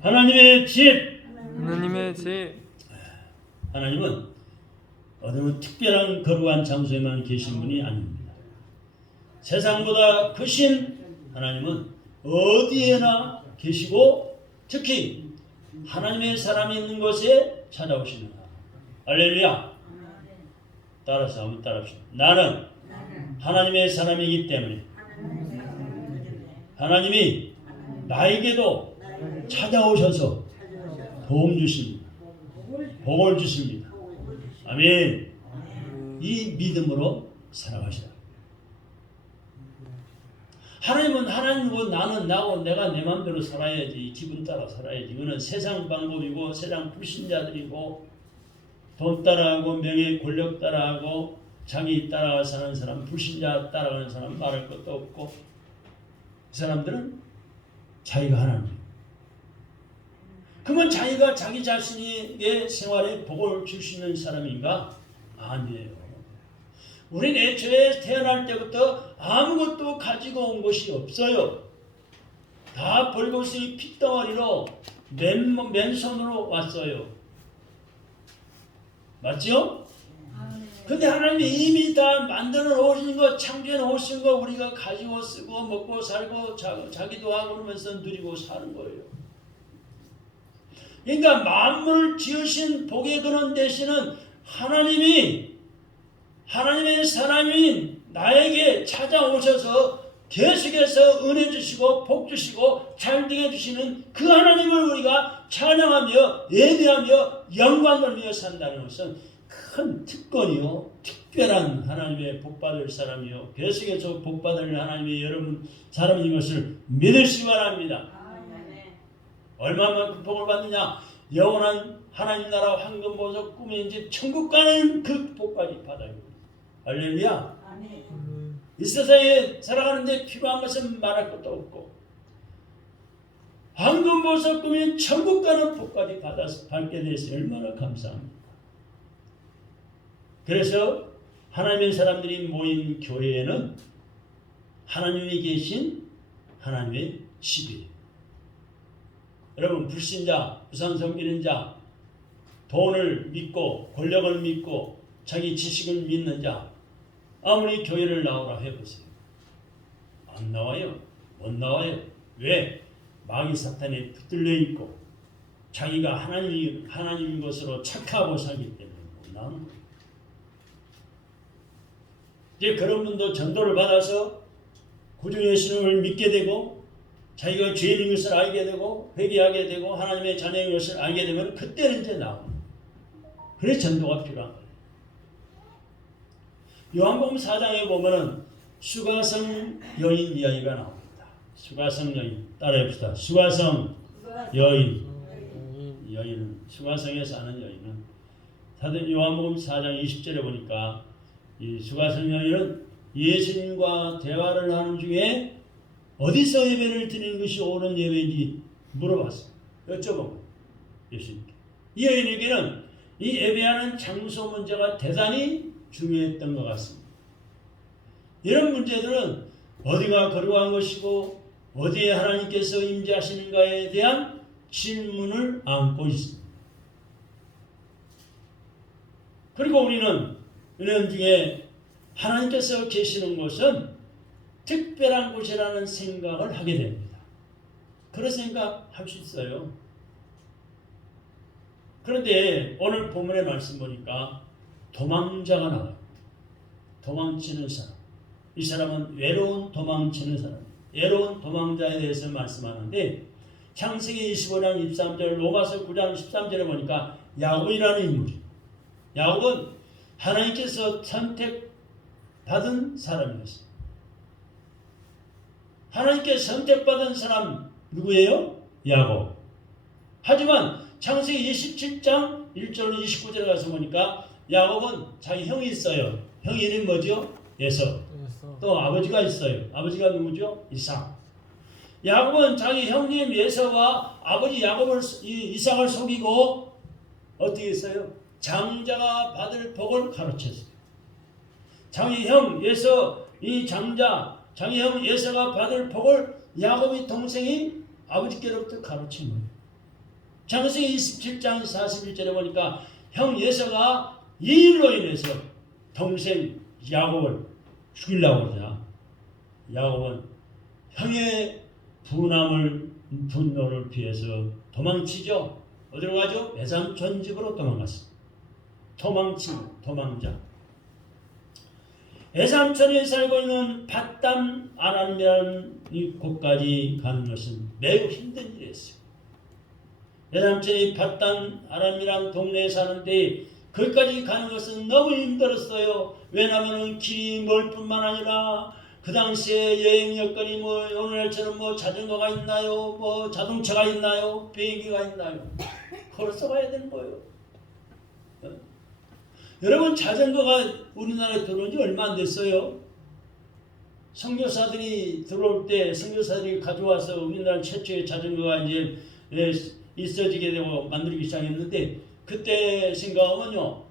하나님의 집. 하나님의 집. 하나님은 어느 특별한 거룩한 장소에만 계신 분이 아닙니다. 세상보다 크신 하나님은 어디에나 계시고 특히 하나님의 사람이 있는 곳에 찾아오시는 하나님. 할렐루야. 따라서 한번 따라합시다. 나는 하나님의 사람이기 때문에 하나님이 나에게도 찾아오셔서 도움 주십니다. 복을 주십니다. 아멘. 이 믿음으로 살아가시라. 하나님은 하나님이고 나는 나고 내가 내 마음대로 살아야지, 기분 따라 살아야지. 이거는 세상 방법이고 세상 불신자들이고 돈 따라하고 명예 권력 따라하고 자기 따라 사는 사람, 불신자 따라가는 사람 말할 것도 없고, 그 사람들은 자기가 하나님. 그러면 자기가 자기 자신의 생활에 복을 줄 수 있는 사람인가? 아니에요. 우린 애초에 태어날 때부터 아무것도 가지고 온 것이 없어요. 다 벌거벗이 핏덩어리로 맨손으로 왔어요. 맞죠? 근데 하나님이 이미 다 만들어 놓으신 거, 창조해 놓으신 거 우리가 가지고 쓰고 먹고 살고 자기도 하고 그러면서 누리고 사는 거예요. 그러니까 만물을 지으신 복의 근원 되시는 하나님이 하나님의 사람인 나에게 찾아오셔서 계속해서 은혜 주시고 복 주시고 잘되게 주시는 그 하나님을 우리가 찬양하며 예배하며 영광 돌리며 산다는 것은 큰 특권이요, 특별한 하나님의 복받을 사람이요, 계속해서 복받을 하나님의 여러분 사람인 것을 믿으시기 바랍니다. 얼마만큼 복을 받느냐? 영원한 하나님 나라 황금보석 꿈의 집 천국 가는 그 복까지 받아요. 할렐루야. 이 세상에 살아가는데 필요한 것은 말할 것도 없고 황금보석 꿈인 천국 가는 복까지 받아서 받게 되어서 얼마나 감사합니다. 그래서 하나님의 사람들이 모인 교회에는 하나님이 계신 하나님의 집이에요. 여러분, 불신자, 우상 섬기는 자, 돈을 믿고 권력을 믿고 자기 지식을 믿는 자, 아무리 교회를 나오라 해보세요. 안 나와요. 못 나와요. 왜? 마귀 사탄에 붙들려 있고 자기가 하나님 것으로 착하고 살기 때문에 못 나오는 거예요. 이제 그런 분도 전도를 받아서 구주의 신앙을 믿게 되고 자기가 죄인인 것을 알게 되고 회개하게 되고 하나님의 자녀인 것을 알게 되면 그때는 이제 나옵니다. 그래서 전도가 필요한 거예요. 요한복음 4장에 보면은 수가성 여인 이야기가 나옵니다. 수가성 여인 따라해봅시다. 수가성 여인. 여인은 수가성에 사는 여인은 사도 요한복음 4장 20절에 보니까 이 수가성 여인은 예수님과 대화를 하는 중에 어디서 예배를 드리는 것이 옳은 예배인지 물어봤어요. 여쭤보고 예수님께. 이 여인에게는 이 예배하는 장소 문제가 대단히 중요했던 것 같습니다. 이런 문제들은 어디가 거룩한 것이고 어디에 하나님께서 임재하시는가에 대한 질문을 안고 있습니다. 그리고 우리는 은연 중에 하나님께서 계시는 곳은 특별한 곳이라는 생각을 하게 됩니다. 그런 생각할 수 있어요. 그런데 오늘 본문의 말씀 보니까 도망자가 나와요. 도망치는 사람. 이 사람은 외로운 도망치는 사람. 외로운 도망자에 대해서 말씀하는데 창세기 25장 23절, 로마서 9장 13절에 보니까 야곱이라는 인물이에요. 야곱은 하나님께서 선택받은 사람이었어요. 하나님께 선택받은 사람 누구예요? 야곱. 하지만 창세기 27장 1절로 29절에 가서 보니까 야곱은 자기 형이 있어요. 형 이름이 뭐죠? 에서. 또 아버지가 있어요. 아버지가 누구죠? 이삭. 야곱은 자기 형님 에서와 아버지 이삭을 속이고 어떻게 했어요? 장자가 받을 복을 가르쳤어요. 자기 형 에서 이 장자 자기 형 에서가 받을 복을 야곱의 동생이 아버지께로부터 가르친 거예요. 창세기 27장 41절에 보니까 형 예서가 이 일로 인해서 동생 야곱을 죽이려고 그러자 야곱은 형의 분노를 피해서 도망치죠. 어디로 가죠? 외삼촌 집으로 도망갔어. 도망자. 외삼촌이 살고 있는 밧담 아람이라는 곳까지 가는 것은 매우 힘든 일이었어요. 외삼촌이 밧담 아람이라는 동네에 사는데 거기까지 가는 것은 너무 힘들었어요. 왜냐하면 길이 멀 뿐만 아니라 그 당시에 여행 여건이 뭐 오늘처럼 뭐 자전거가 있나요? 뭐 자동차가 있나요? 비행기가 있나요? 걸어서 가야 되는 거예요. 여러분 자전거가 우리나라에 들어온 지 얼마 안 됐어요. 선교사들이 들어올 때 선교사들이 가져와서 우리나라 최초의 자전거가 이제 있어지게 되고 만들기 시작했는데 그때 생각하면요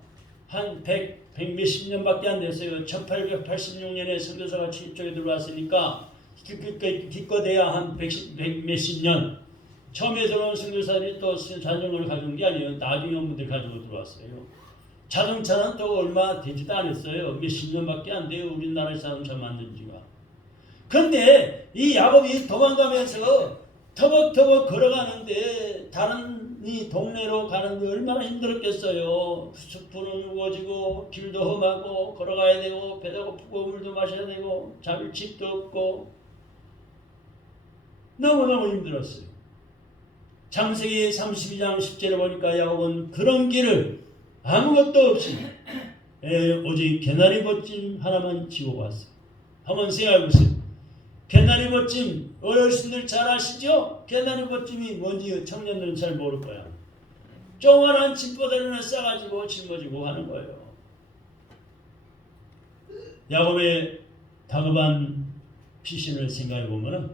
한 100 몇십 년밖에 안 됐어요. 1886년에 선교사가 이쪽에 들어왔으니까 기껏해야 한 100 몇십 년. 처음에 들어온 선교사들이 또 자전거를 가져온 게 아니에요. 나중에 온 분들 가지고 들어왔어요. 자동차는 또 얼마 되지도 않았어요. 몇십 년밖에 안 돼요. 우리나라 자동차 만든 지가. 그런데 이 야곱이 도망가면서 터벅터벅 걸어가는데 다른 이 동네로 가는데 얼마나 힘들었겠어요. 숲은 우거지고 길도 험하고 걸어가야 되고 배도 고프고 물도 마셔야 되고 잡을 집도 없고 너무너무 힘들었어요. 창세기 32장 10절에 보니까 야곱은 그런 길을 아무것도 없이 오직 개나리 벗짐 하나만 지고 갔어요. 한번 생각해 보세요. 개나리 벗짐 어르신들 잘 아시죠? 개나리 벗짐이 뭔지 청년들은 잘 모를 거야. 조그만한 짐보다리나 싸가지고 짊어지고 하는 거예요. 야곱의 다급한 피신을 생각해 보면은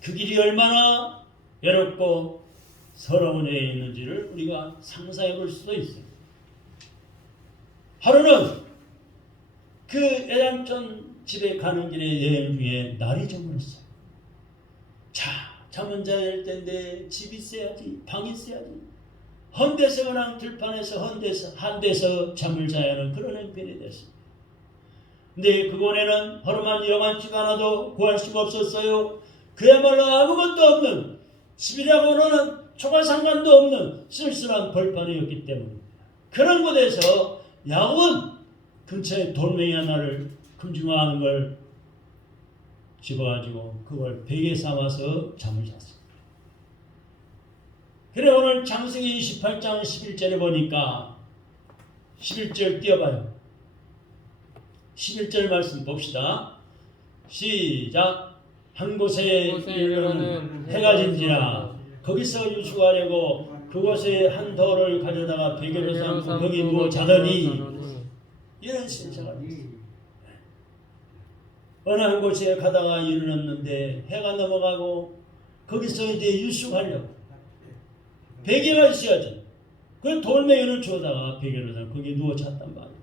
그 길이 얼마나 외롭고 서러운 애 있는지를 우리가 상상해 볼 수도 있어요. 하루는 그 애당촌 집에 가는 길에 여행 중에 날이 저물었어요. 잠은 자야 할 텐데 집이 있어야지, 방이 있어야지. 헌데서 그냥 들판에서 한 데서 잠을 자야 하는 그런 형편이 됐습니다. 근데 그곳에는 허름한 여관집 하나도 구할 수가 없었어요. 그야말로 아무것도 없는 집이라고는 초가상관도 없는 쓸쓸한 벌판이었기 때문입니다. 그런 곳에서 야곱은 근처에 돌멩이 하나를 금중하는 걸 집어가지고 그걸 베개 삼아서 잠을 잤습니다. 그래 오늘 창세기 28장 11절에 보니까 11절 띄워봐요. 11절 말씀 봅시다. 시작. 한 곳에 이르러는 해가 진지라 거기서 유숙하려고 그곳에 한 돌을 가져다가 베개로 삼고 거기 누워 자더니 이런 신세가 있습니다. 어느 한 곳에 가다가 이르렀는데 해가 넘어가고 거기서 이제 유숙하려고 베개가 있어야지. 그 돌멩이를 주워다가 베개로 삼고 거기 누워 잤단 말이에요.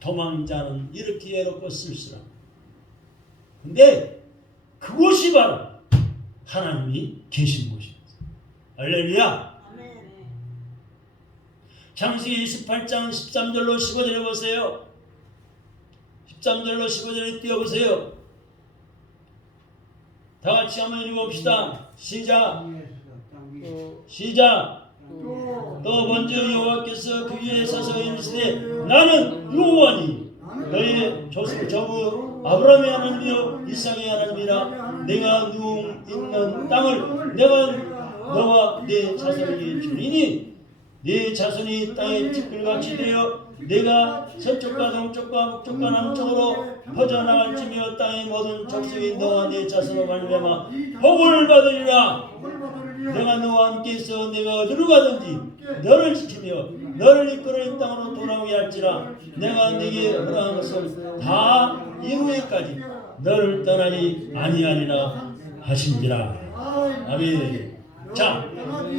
도망자는 이렇게 외롭고 쓸쓸함. 근데 그곳이 바로 하나님이 계신 곳입니다. 할렐루야. 창세기 28장 13절로 15절에 보세요. 13절로 15절에 띄워보세요. 다 같이 한번 읽어봅시다. 시작. 또 먼저 여호와께서 그 위에 서서 이르시되 나는 여호와니 너의 조부 아브라함의 하나님이요 이삭의 하나님이라 내가 누움 있는 땅을 내가 너와 네 자손에게 주리니 네 자손이 땅에 티끌같이 되어 내가 서쪽과 동쪽과 북쪽과 남쪽으로 퍼져나갈지며 땅의 모든 족속이 너와 네 자손으로 말미암아 복을 받으리라. 내가 너와 함께 있어 내가 어디로 가든지 너를 지키며 너를 이끌어 이 땅으로 돌아오게 할지라. 내가 네게 허락한 것을 다 이루기까지 너를 떠나지 아니하리라 하신지라. 아멘. 자,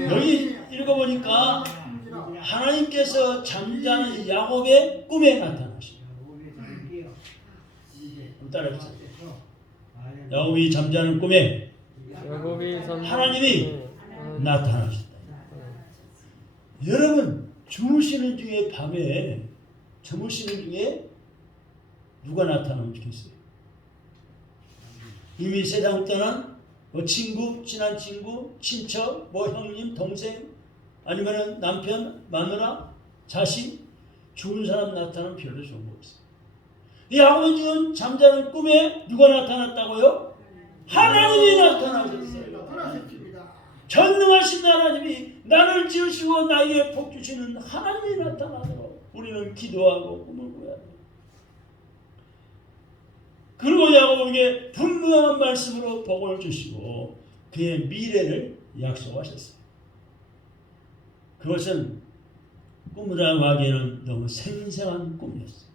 여기 읽어보니까 하나님께서 잠자는 야곱의 꿈에 나타나십니다. 따라해보세요. 야곱이 잠자는 꿈에 하나님이 나타나셨다. 여러분 주무시는 중에 밤에 주무시는 중에 누가 나타나면 좋겠어요? 이미 세상 떠난 뭐 친구, 친한 친구, 친척, 뭐 형님, 동생, 아니면은 남편, 마누라, 자식, 죽은 사람 나타나면 별로 좋은 거 없어요. 야곱은 지금 잠자는 꿈에 누가 나타났다고요? 하나님이 나타나셨어요. 전능하신 하나님이 나를 지으시고 나에게 복 주시는 하나님이 나타나도록 우리는 기도하고 꿈을 꿔야 돼요. 그리고 야곱에게 분명한 말씀으로 복을 주시고 그의 미래를 약속하셨어요. 그것은 꿈이라고 하기에는 너무 생생한 꿈이었어요.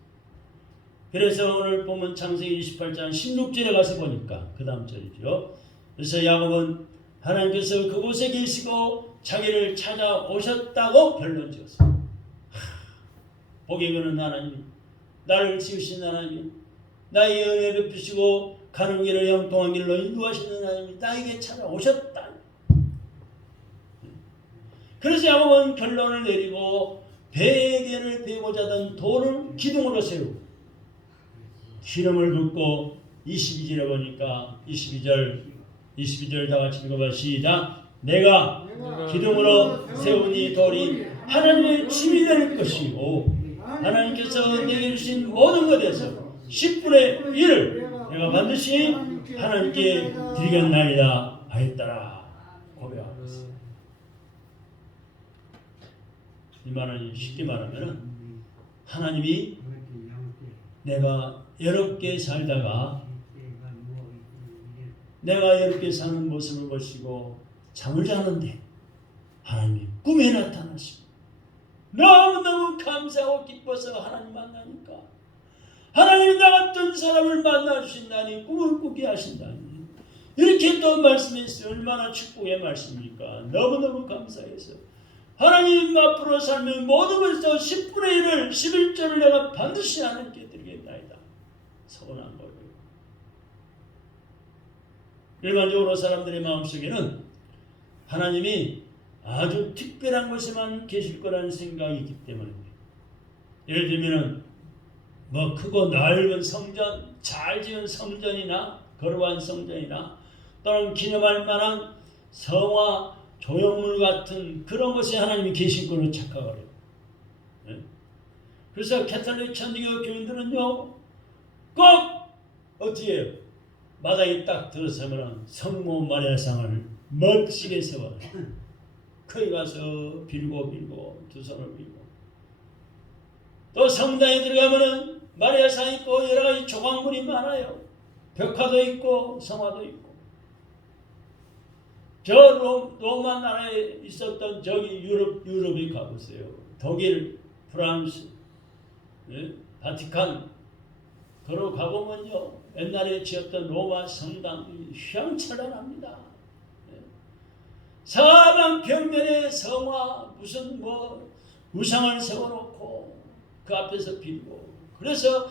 그래서 오늘 보면 창세기 28장 16절에 가서 보니까 그 다음 절이죠. 그래서 야곱은 하나님께서 그곳에 계시고 자기를 찾아오셨다고 결론 지었어요. 복이 그는 하나님, 나를 지으신 하나님, 나에게 은혜 베푸시고 가는 길을 형통한 길로 인도하시는 하나님이 나에게 찾아오셨다. 그래서 야곱은 결론을 내리고 베개를 베고자 하던 돌을 기둥으로 세우고 기름을 붓고 22절에 보니까 22절 다 같이 읽어봐. 시작. 내가 기둥으로 세운 이 돌이 하나님의 집이 될 것이고 하나님께서 내게 주신 모든 것에서 10분의 1을 내가 반드시 하나님께 드리겠나이다 하였더라 고백하고 있어요. 이 말은 쉽게 말하면 하나님이 내가 여롭게 살다가 내가 여롭게 사는 모습을 보시고 잠을 자는데 하나님이 꿈에 나타나시고 너무너무 감사하고 기뻐서 하나님 만나니까 하나님이 나 같은 사람을 만나주신다니 꿈을 꾸게 하신다니 이렇게 또 말씀했어요. 얼마나 축복의 말씀입니까? 너무너무 감사해서 하나님 앞으로 살면 모든 것에서 10분의 1을 11절을 내가 반드시 하나님께 드리겠나이다. 서운한 거예요. 일반적으로 사람들의 마음속에는 하나님이 아주 특별한 곳에만 계실 거라는 생각이 있기 때문입니다. 예를 들면 뭐 크고 넓은 성전, 잘 지은 성전이나 거룩한 성전이나 또는 기념할 만한 성화, 조형물 같은 그런 곳에 하나님이 계실 거로 착각을 해요. 네? 그래서 캐톨릭 천주교 교인들은요 꼭 어떻게 해요? 마당에 딱 들어서면 성모 마리아상을 멋지게 세워요. 거기 가서 빌고 두 손을 빌고 또 성당에 들어가면은 마리아상 있고 여러 가지 조각물이 많아요. 벽화도 있고 성화도 있고 저 로마 나라에 있었던 저기 유럽에 가보세요. 독일, 프랑스, 네? 바티칸 걸어 가보면요 옛날에 지었던 로마 성당이 휘황찬란합니다. 네? 사방 벽면에 성화 무슨 뭐 우상을 세워놓고 그 앞에서 빌고 그래서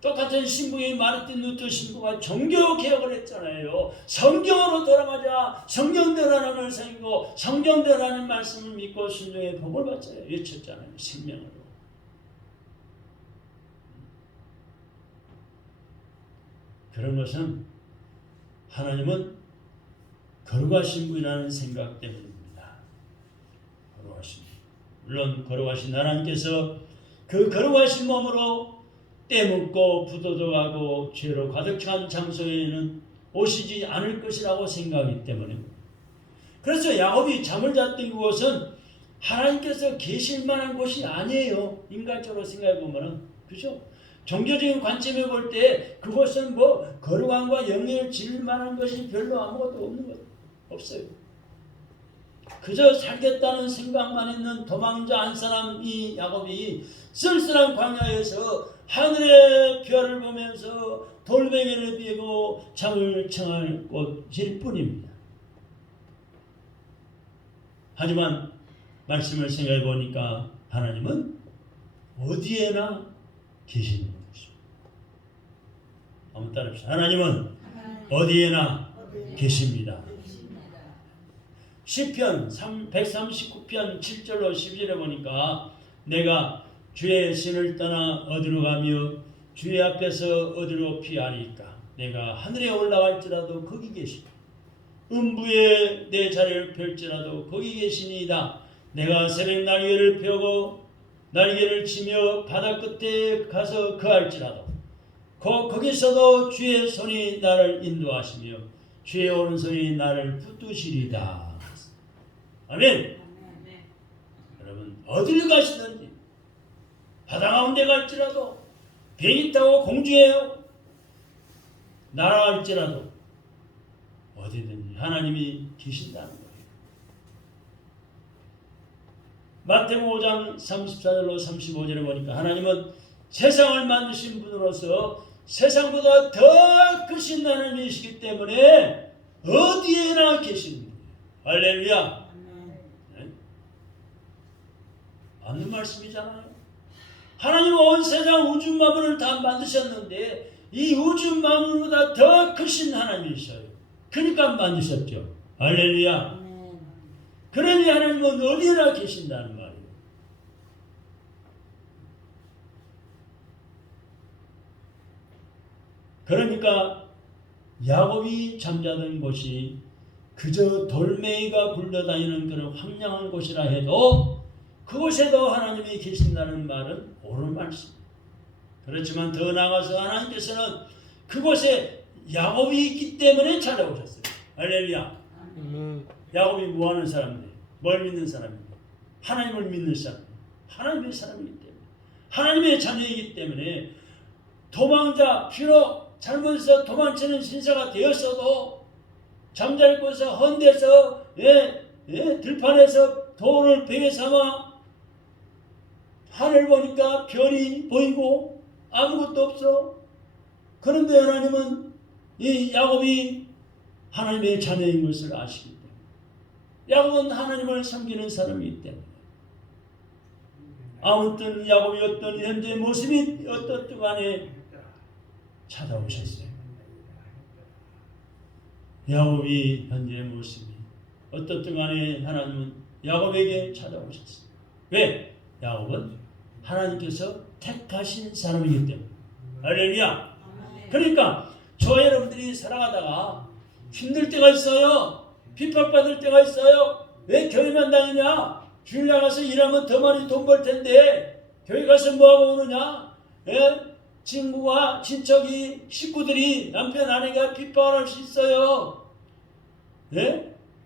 똑같은 신부인 마르틴 루터 신부가 종교개혁을 했잖아요. 성경으로 돌아가자. 성경대로 하나님을 섬기고 성경대로 하는 말씀을 믿고 순종의 복을 받자요. 외쳤잖아요. 생명으로. 그런 것은 하나님은 거룩하신 분이라는 생각 때문입니다. 거룩하신 분. 물론 거룩하신 하나님께서 그 거룩하신 몸으로 때묻고 부도덕하고 죄로 가득 찬 장소에는 오시지 않을 것이라고 생각하기 때문입니다. 그래서 야곱이 잠을 잤던 그곳은 하나님께서 계실 만한 곳이 아니에요. 인간적으로 생각해 보면은 그죠? 종교적인 관점에 볼 때 그곳은 뭐 거룩함과 영예를 지닐 만한 것이 별로 아무것도 없는 것 없어요. 그저 살겠다는 생각만 있는 도망자 한 사람 이 야곱이 쓸쓸한 광야에서 하늘의 별을 보면서 돌멩이를 비고 잠을 청할 곳일 뿐입니다. 하지만 말씀을 생각해 보니까 하나님은 어디에나 계시는 것입니다. 한번 따라합시다. 하나님은 어디에나 계십니다. 시편 139편 7절로 10절에 보니까 내가 주의 신을 떠나 어디로 가며 주의 앞에서 어디로 피하리까. 내가 하늘에 올라갈지라도 거기 계시고 음부에 내 자리를 펼지라도 거기 계시니이다. 내가 새벽 날개를 펴고 날개를 치며 바다 끝에 가서 거할지라도 거기서도 주의 손이 나를 인도하시며 주의 오른손이 나를 붙드시리다. 아멘. 여러분 어디를 가시든지 바다 가운데 갈지라도 비행기 타고 공중에 날아갈지라도 어디든지 하나님이 계신다는 거예요. 마태복음 5장 34절로 35절에 보니까 하나님은 세상을 만드신 분으로서 세상보다 더 크신 하나님이시기 때문에 어디에나 계시는 거예요. 할렐루야. 네? 맞는 말씀이잖아요. 하나님은 온 세상 우주 만물을 다 만드셨는데 이 우주 만물보다 더 크신 하나님이셔요. 그러니까 만드셨죠. 할렐루야. 그러니 하나님은 어디나 계신다는 말이에요. 그러니까 야곱이 잠자던 곳이 그저 돌멩이가 굴러다니는 그런 황량한 곳이라 해도 그곳에도 하나님이 계신다는 말은 옳은 말씀입니다. 그렇지만 더 나아가서 하나님께서는 그곳에 야곱이 있기 때문에 찾아오셨어요. 할렐루야. 야곱이 뭐하는 사람이에요? 뭘 믿는 사람이에요? 하나님을 믿는 사람이에요. 하나님의 사람이기 때문에 하나님의 자녀이기 때문에 도망자 비록 잘못해서 도망치는 신사가 되었어도 잠잘 곳에서 헌데서 들판에서 돌을 베개 삼아 하늘 보니까 별이 보이고 아무것도 없어. 그런데 하나님은 이 야곱이 하나님의 자녀인 것을 아시기 때문에 야곱은 하나님을 섬기는 사람이기 때문에 아무튼 야곱이 어떤 현재 모습이 어떻든 간에 찾아오셨어요. 야곱이 현재 모습이 어떻든 간에 하나님은 야곱에게 찾아오셨어요. 왜? 야곱은 하나님께서 택하신 사람이기 때문에. 할렐루야. 그러니까 저 여러분들이 살아가다가 힘들 때가 있어요. 핍박받을 때가 있어요. 왜 교회만 다니냐? 주일 나가서 일하면 더 많이 돈 벌 텐데 교회 가서 뭐하고 오느냐? 친구와 친척이 식구들이 남편 아내가 핍박을 할 수 있어요.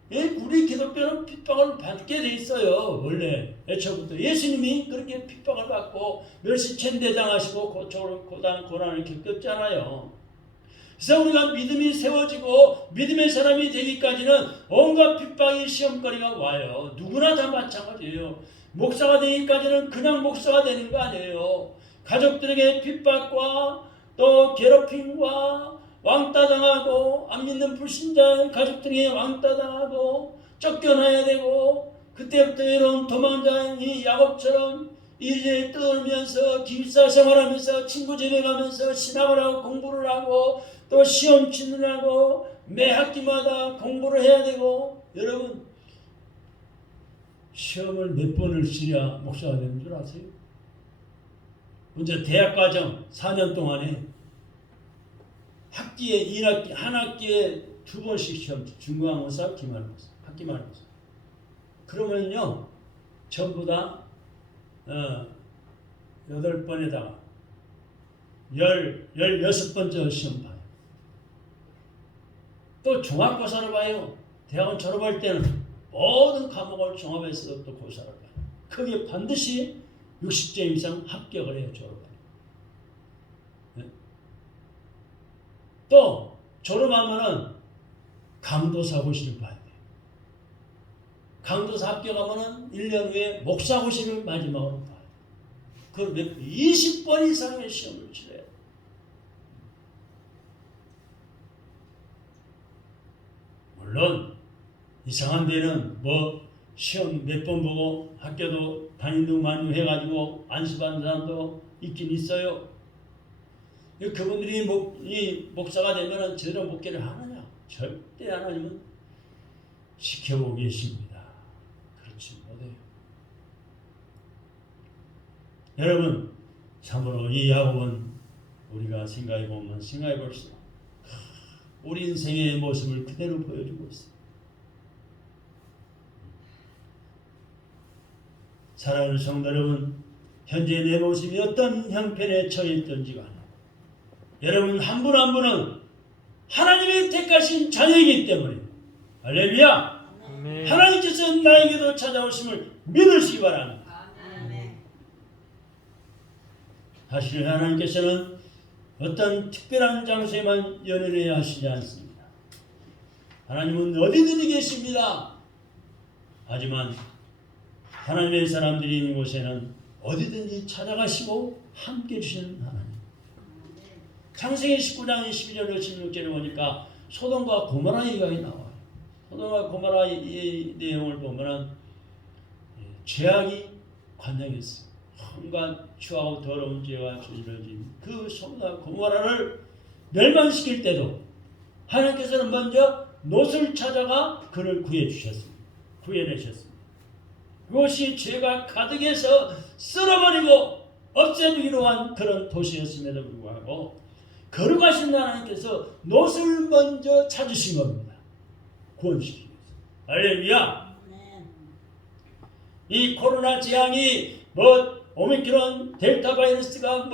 우리 기독교는 핍박을 받게 돼 있어요. 원래 애초부터 예수님이 그렇게 핍박을 받고 멸시천대 당하시고 고난을 겪었잖아요. 그래서 우리가 믿음이 세워지고 믿음의 사람이 되기까지는 온갖 핍박이 시험거리가 와요. 누구나 다 마찬가지예요. 목사가 되기까지는 그냥 목사가 되는 거 아니에요. 가족들에게 핍박과 또 괴롭힘과 왕따당하고 안 믿는 불신자 가족들에게 왕따당하고 쫓겨나야 되고 그때부터 이런 도망자인 야곱처럼 이제 떠들면서 기숙사 생활하면서 친구 집에 가면서 신학을 하고 공부를 하고 또 시험 치느라고 매 학기마다 공부를 해야 되고 여러분 시험을 몇 번을 치냐 목사가 되는 줄 아세요? 먼저 대학과정 4년 동안에 학기에 1학기, 한 학기에 2번씩 시험 중간고사, 기말고사, 학기말고사. 그러면요 전부 다 8번에다가 16번째 시험 봐요. 또 종합고사를 봐요. 대학원 졸업할 때는 모든 과목을 종합해서 또 고사를 봐요. 그게 반드시 60점 이상 합격을 해요. 졸업을. 또 졸업하면은 강도사고시를 봐야 돼요. 강도사 합격하면은 1년 후에 목사고시를 마지막으로 봐요. 그걸 20번 이상의 시험을 치러야 돼요. 물론 이상한 데는 뭐 시험 몇 번 보고 학교도 담임도 많이 해가지고 안수받는 사람도 있긴 있어요. 그분들이 목사가 되면은 제대로 목회를 하느냐? 절대 하나님은 지켜보고 계십니다. 그렇지 못해요. 여러분, 참으로 이 야곱은 우리가 생각해 볼수록 우리 인생의 모습을 그대로 보여주고 있어요. 사랑하는 성도 여러분, 현재 내 모습이 어떤 형편에 처해 있든지 간에 여러분 한 분 한 분은 하나님이 택하신 자녀이기 때문에 할렐루야! 아멘. 하나님께서 나에게도 찾아오심을 믿으시기 바랍니다. 아멘. 사실 하나님께서는 어떤 특별한 장소에만 연연해야 하시지 않습니다. 하나님은 어디든지 계십니다. 하지만 하나님의 사람들이 있는 곳에는 어디든지 찾아가시고 함께 해주시는 하나님. 창세기 19장 12절로 16절을 보니까 소돔과 고모라 얘기가 나와요. 소돔과 고모라 이 내용을 보면 죄악이 관영했어요. 온갖 추하고 더러운 죄가 저질러진 그 소돔과 고모라를 멸망시킬 때도 하나님께서는 먼저 롯을 찾아가 그를 구해주셨습니다. 구해내셨습니다. 그것이 죄가 가득해서 쓸어버리고 없애주기로 한 그런 도시였음에도 불구하고 거룩하신 하나님께서 롯을 먼저 찾으신 겁니다. 구원시키기 위해서. 할렐루야! 이 코로나 재앙이 오미크론 델타 바이러스가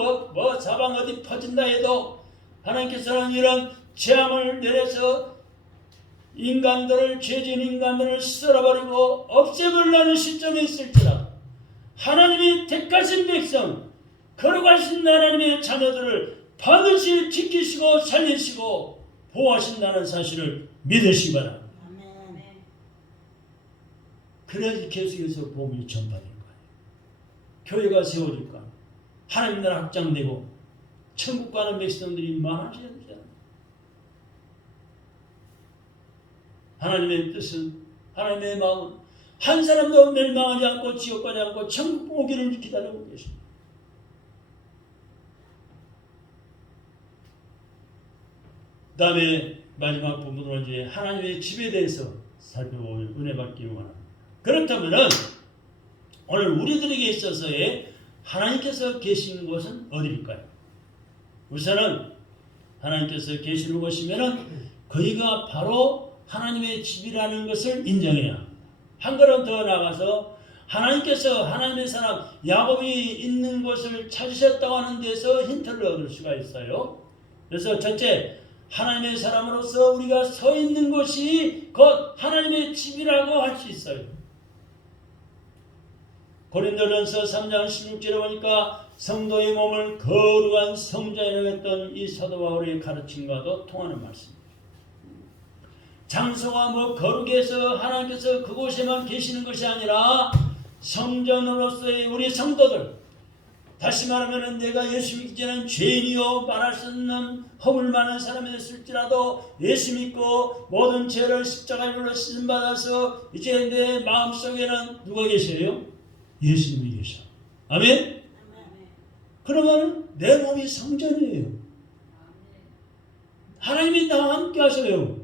사방 어디 퍼진다 해도 하나님께서는 이런 재앙을 내려서 죄진 인간들을 쓸어버리고 없애버리려는 시점에 있을지라 하나님이 택하신 백성, 거룩하신 하나님의 자녀들을 반드시 지키시고 살리시고 보호하신다는 사실을 믿으시기 바랍니다. 그래야지 계속해서 복음이 전파될 거예요. 교회가 세워질 거예요. 하나님 나라 확장되고 천국 가는 백성들이 많아져야 되잖아요. 하나님의 뜻은, 하나님의 마음은 한 사람도 멸망하지 않고 지옥 가지 않고 천국 오기를 기다리고 계십니다. 그 다음에 마지막 부분으로 이제 하나님의 집에 대해서 살펴보면 은혜 받기 원합니다. 그렇다면 오늘 우리들에게 있어서의 하나님께서 계신 곳은 어디일까요? 우선은 하나님께서 계시는 곳이면 거기가 바로 하나님의 집이라는 것을 인정해야 합니다. 한 걸음 더 나가서 하나님께서 하나님의 사람 야곱이 있는 곳을 찾으셨다고 하는 데서 힌트를 얻을 수가 있어요. 그래서 첫째, 하나님의 사람으로서 우리가 서 있는 곳이 곧 하나님의 집이라고 할 수 있어요. 고린도전서 3장 16절에 보니까 성도의 몸을 거룩한 성전이라고 했던 이 사도 바울의 가르침과도 통하는 말씀입니다. 장소가 거룩해서 하나님께서 그곳에만 계시는 것이 아니라 성전으로서의 우리 성도들, 다시 말하면 내가 예수 믿기 전에는 죄인이요 말할 수 없는 허물 많은 사람이 됐을지라도 예수 믿고 모든 죄를 십자가에 불러 씻음받아서 이제 내 마음속에는 누가 계세요? 예수님이 계셔. 아멘? 그러면 내 몸이 성전이에요. 하나님이 나와 함께 하셔요.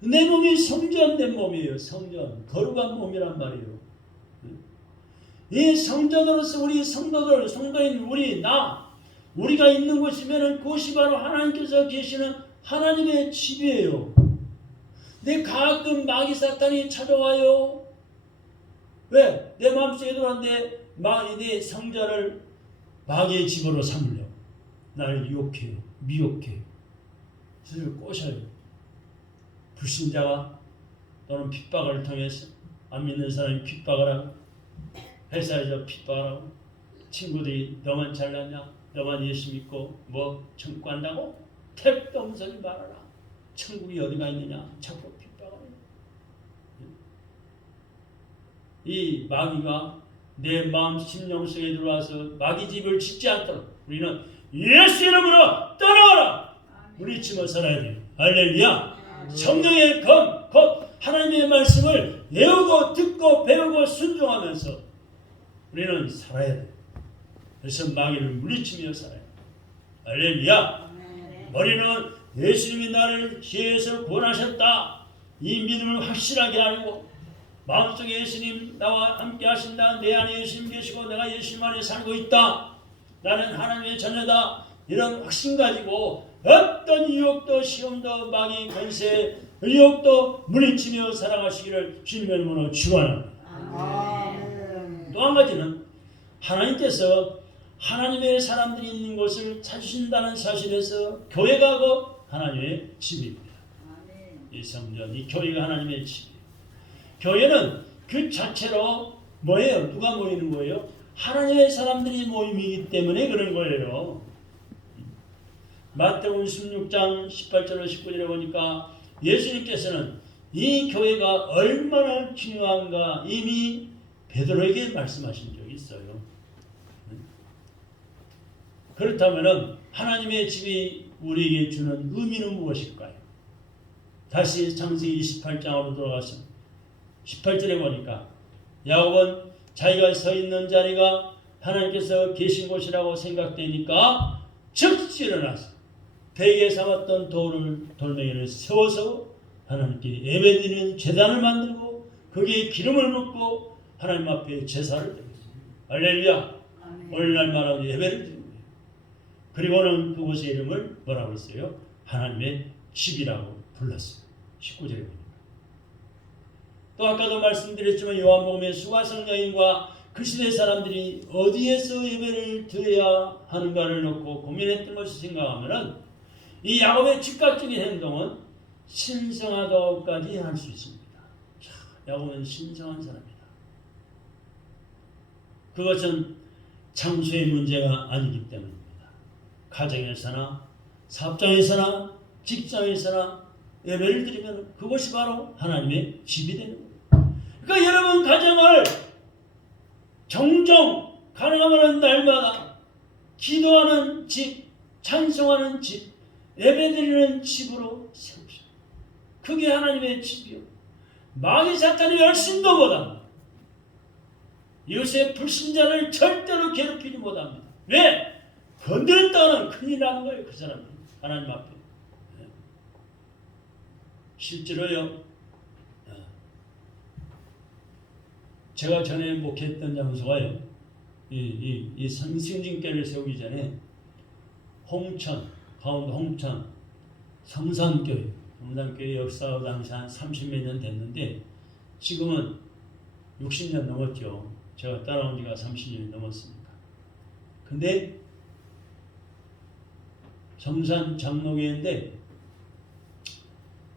내 몸이 성전된 몸이에요. 성전. 거룩한 몸이란 말이에요. 이 성전으로서 우리 성도들, 성도인 우리가 있는 곳이면 그것이 바로 하나님께서 계시는 하나님의 집이에요. 내 가끔 마귀 사탄이 찾아와요. 왜? 내 마음속에 들어왔는데 내 성전을 마귀의 집으로 삼으려 나를 유혹해요. 미혹해요. 저를 꼬셔요. 불신자가 또는 핍박을 통해서 안 믿는 사람이 핍박을 하고 회사에서 핍박을 하고 친구들이 너만 잘났냐? 너만 예수 믿고 천국 간다고? 택도 없는 소리 말하라. 천국이 어디가 있느냐? 자꾸 핍박을 해요. 이 마귀가 내 마음 심령 속에 들어와서 마귀 집을 짓지 않도록 우리는 예수 이름으로 떠나가라. 물리치며 살아야 돼요. 할렐루야. 성령의 검, 곧 하나님의 말씀을 외우고 듣고 배우고 순종하면서 우리는 살아야 돼요. 그래서 마귀를 물리치며 살아야 돼요. 할렐루야. 머리는 예수님이 나를 죄에서 구원하셨다. 이 믿음을 확실하게 알고 마음속에 예수님 나와 함께 하신다. 내 안에 예수님 계시고 내가 예수님 안에 살고 있다. 나는 하나님의 자녀다. 이런 확신 가지고 어떤 유혹도 시험도 마귀 권세 유혹도 물리치며 살아가시기를 주님의 이름으로 축원합니다. 또 한 가지는 하나님께서 하나님의 사람들이 있는 곳을 찾으신다는 사실에서 교회가 곧 하나님의 집입니다. 이 성전, 이 교회가 하나님의 집이에요. 교회는 그 자체로 뭐예요? 누가 모이는 거예요? 하나님의 사람들이 모임이기 때문에 그런 거예요. 마태복음 16장 18절로 19절에 보니까 예수님께서는 이 교회가 얼마나 중요한가 이미 베드로에게 말씀하신 적이 있어요. 그렇다면 하나님의 집이 우리에게 주는 의미는 무엇일까요? 다시 창세기 28장으로 돌아가서 18절에 보니까 야곱은 자기가 서 있는 자리가 하나님께서 계신 곳이라고 생각되니까 즉시 일어나서 베개 삼았던 돌멩이를 세워서 하나님께 예배드리는 제단을 만들고 거기에 기름을 붓고 하나님 앞에 제사를 드렸습니다. 할렐루야. 오늘날 말하는 예배를 드립니다. 그리고는 그곳의 이름을 뭐라고 했어요? 하나님의 집이라고 불렀어요. 19절에 보니까. 또 아까도 말씀드렸지만 요한복음의 수가성 여인과 그 시대 사람들이 어디에서 예배를 드려야 하는가를 놓고 고민했던 것을 생각하면 이 야곱의 즉각적인 행동은 신성하다고까지 할 수 있습니다. 자, 야곱은 신성한 사람이다. 그것은 장소의 문제가 아니기 때문입니다. 가정에서나 사업장에서나 직장에서나 예배를 드리면 그것이 바로 하나님의 집이 되는 거예요. 그러니까 여러분 가정을 종종 가능하면 날마다 기도하는 집, 찬송하는 집, 예배드리는 집으로 세우십시오. 그게 하나님의 집이요. 마귀 사탄이 열심도 못합니다. 이웃의 불신자를 절대로 괴롭히지 못합니다. 왜? 건드렸다가는 큰일 나는 거예요. 그 사람은 하나님 앞에. 실제로요. 제가 전에 목회했던 장소가요. 이 성신진교를 세우기 전에 홍천, 강원도 홍천 성산교회 역사가 당시 한 30몇 년 됐는데 지금은 60년 넘었죠. 제가 따라온 지가 30년이 넘었으니까. 근데 성산 장로교회인데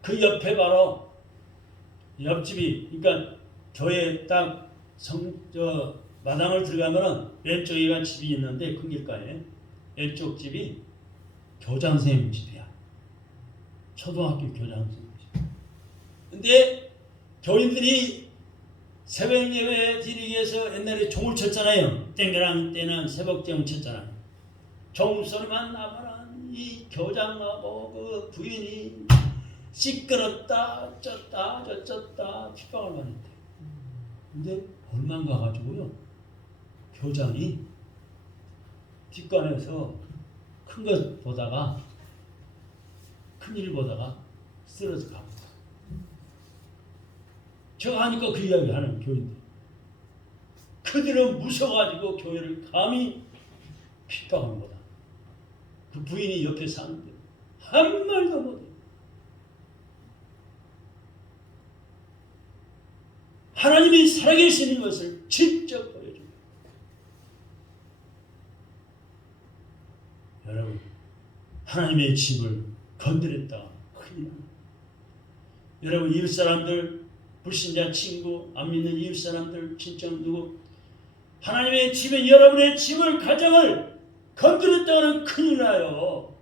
그 옆에 바로 옆집이 그러니까 교회 딱 마당을 들어가면은 왼쪽에가 집이 있는데 그 길가에 왼쪽 집이 교장 선생님 집이야. 초등학교 교장 선생님 집. 근데 교인들이 새벽 예배 드리기 위해서 옛날에 종을 쳤잖아요. 땡그랑 때는 새벽종 쳤잖아요. 종 소리만 나면은 이 교장하고 그 부인이 시끄럽다 쪘다 저쪘다 핍박을 받는데. 근데 얼마 가가지고요. 교장이 뒷간에서 큰 것 보다가 큰일 보다가 쓰러져 갑니다. 제가 하니까 그 이야기 하는 교인들. 그들은 무서워가지고 교회를 감히 핍박한 거다. 그 부인이 옆에 사는데 한 말도 못해. 하나님이 살아계시는 것을 직접 보여줍니다. 여러분, 하나님의 집을 건드렸다. 큰일 납니다. 여러분, 이웃 사람들, 불신자 친구, 안 믿는 이웃 사람들, 친정 누구, 하나님의 집에 여러분의 집을, 가정을 건드렸다가는 큰일 나요.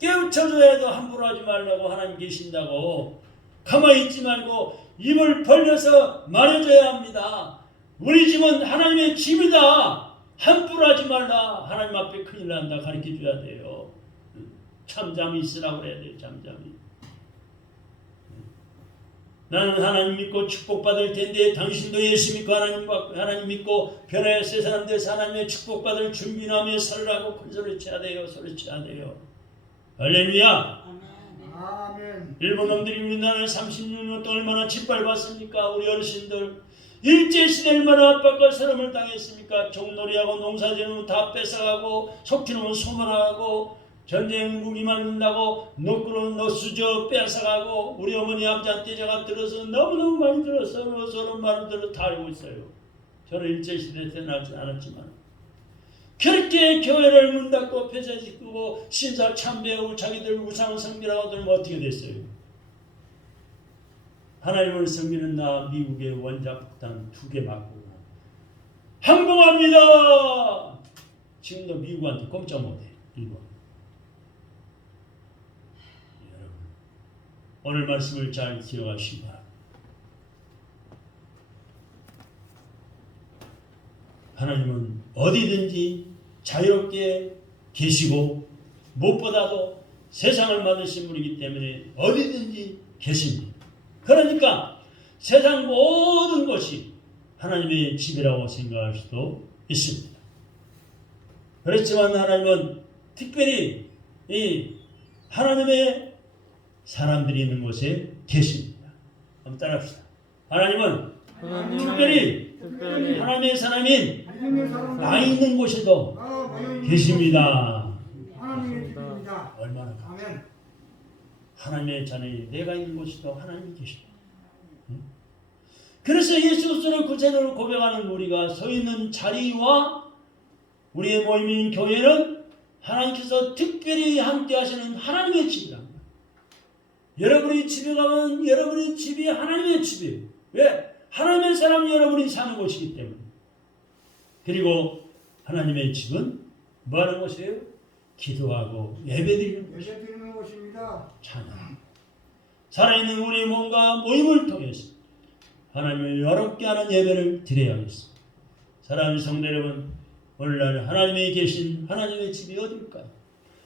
깨우쳐줘야 해도 함부로 하지 말라고 하나님 계신다고. 가만히 있지 말고 입을 벌려서 말해줘야 합니다. 우리 집은 하나님의 집이다. 함부로 하지 말라. 하나님 앞에 큰일 난다. 가르쳐줘야 돼요. 잠잠히 있으라고 그래야 돼요. 잠잠히. 나는 하나님 믿고 축복받을 텐데 당신도 예수 믿고 하나님 믿고 변화의 새 사람 돼서 하나님의 축복받을 준비하며 살으라고 큰 소리 쳐야 돼요. 소리 쳐야 돼요. 할렐루야. 아멘. 일본 놈들이 우리나라를 36년 동안 얼마나 짓밟았습니까? 우리 어르신들 일제시대에 얼마나 압박과 사람을 당했습니까? 종놀이하고 농사지으면 다 뺏어가고 속히놓으면 소문하고 전쟁 무기 만든다고 노꾸는 노수저 뺏어가고 우리 어머니 아버지한테 제가 들어서 너무너무 많이 들었어요. 서로 말을 들어 다 알고 있어요. 저는 일제시대 때는 알지 않았지만 그렇게 교회를 문 닫고 폐쇄시키고 신사 참배하고 자기들 우상 섬기라고 들으면 어떻게 됐어요? 하나님을 섬기는 나 미국의 원자폭탄 2개 맞고 항복합니다. 지금도 미국한테 꼼짝 못해. 일본. 여러분 오늘 말씀을 잘 기억하시기 바랍니다. 하나님은 어디든지 자유롭게 계시고 무엇보다도 세상을 만드신 분이기 때문에 어디든지 계십니다. 그러니까 세상 모든 것이 하나님의 집이라고 생각할 수도 있습니다. 그렇지만 하나님은 특별히 이 하나님의 사람들이 있는 곳에 계십니다. 한번 따라합시다. 하나님은 특별히 하나님의 사람인 나 있는 곳에도 계십니다. 하나님의 집입니다. 얼마나 감사합니다. 아멘. 하나님의 자녀이 내가 있는 곳에도 하나님이 계십니다. 그래서 예수 그리스도를 구세주로 고백하는 우리가 서 있는 자리와 우리의 모임인 교회는 하나님께서 특별히 함께 하시는 하나님의 집이랍니다. 여러분이 집에 가면 여러분의 집이 하나님의 집이에요. 왜? 하나님의 사람이 여러분이 사는 곳이기 때문에. 그리고 하나님의 집은 뭐하는 곳이에요? 기도하고 예배드리는 곳이에요. 예배드리는 곳입니다. 찬양. 살아있는 우리의 몸과 모임을 통해서 하나님을 여롭게 하는 예배를 드려야겠습니다. 사랑하는 성도 여러분, 오늘날 하나님이 계신 하나님의 집이 어딜까요?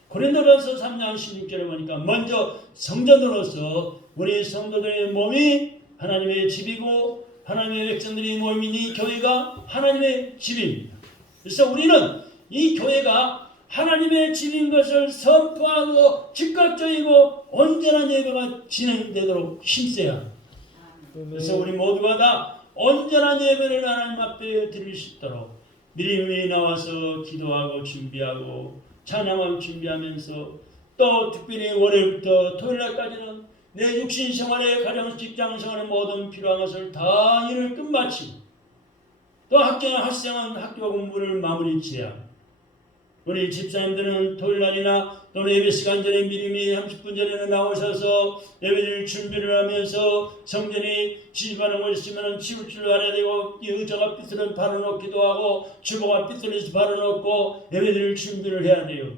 고린도전서 3장 16절에 보니까 먼저 성전으로서 우리 성도들의 몸이 하나님의 집이고 하나님의 백성들이 모이는 이 교회가 하나님의 집입니다. 그래서 우리는 이 교회가 하나님의 집인 것을 선포하고 즉각적이고 온전한 예배가 진행되도록 힘써야 합니다. 그래서 우리 모두가 다 온전한 예배를 하나님 앞에 드릴 수 있도록 미리미리 나와서 기도하고 준비하고 찬양을 준비하면서 또 특별히 월요일부터 토요일날까지는 내 육신 생활에 가정 직장 생활에 모든 필요한 것을 다 일을 끝마치고 또 학생은 학교 공부를 마무리 지어야 우리 집사님들은 토요일날이나 또는 예배 시간 전에 미리미리 30분 전에는 나오셔서 예배를 준비를 하면서 성전이 지지하는 곳이 있으면 치울 줄 알아야 되고 의자가 삐뚤어서 바로놓기도 하고 주보가 삐뚤어서 바로놓고 예배를 준비를 해야 돼요.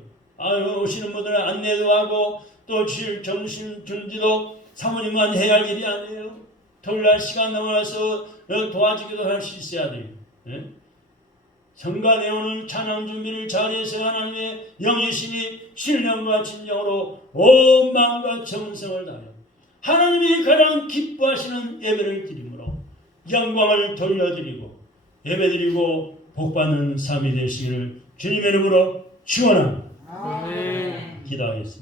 오시는 분들은 안내도 하고 또 정신 준비도 사모님만 해야 할 일이 아니에요. 토요일날 시간 넘어서 도와주기도 할 수 있어야 돼요. 네? 성가 내오는 찬양 준비를 잘해서 하나님의 영이시니 신령과 진정으로 온 마음과 정성을 다하여 하나님이 가장 기뻐하시는 예배를 드림으로 영광을 돌려드리고 예배드리고 복받는 삶이 되시기를 주님의 이름으로 축원합니다. 기도하겠습니다.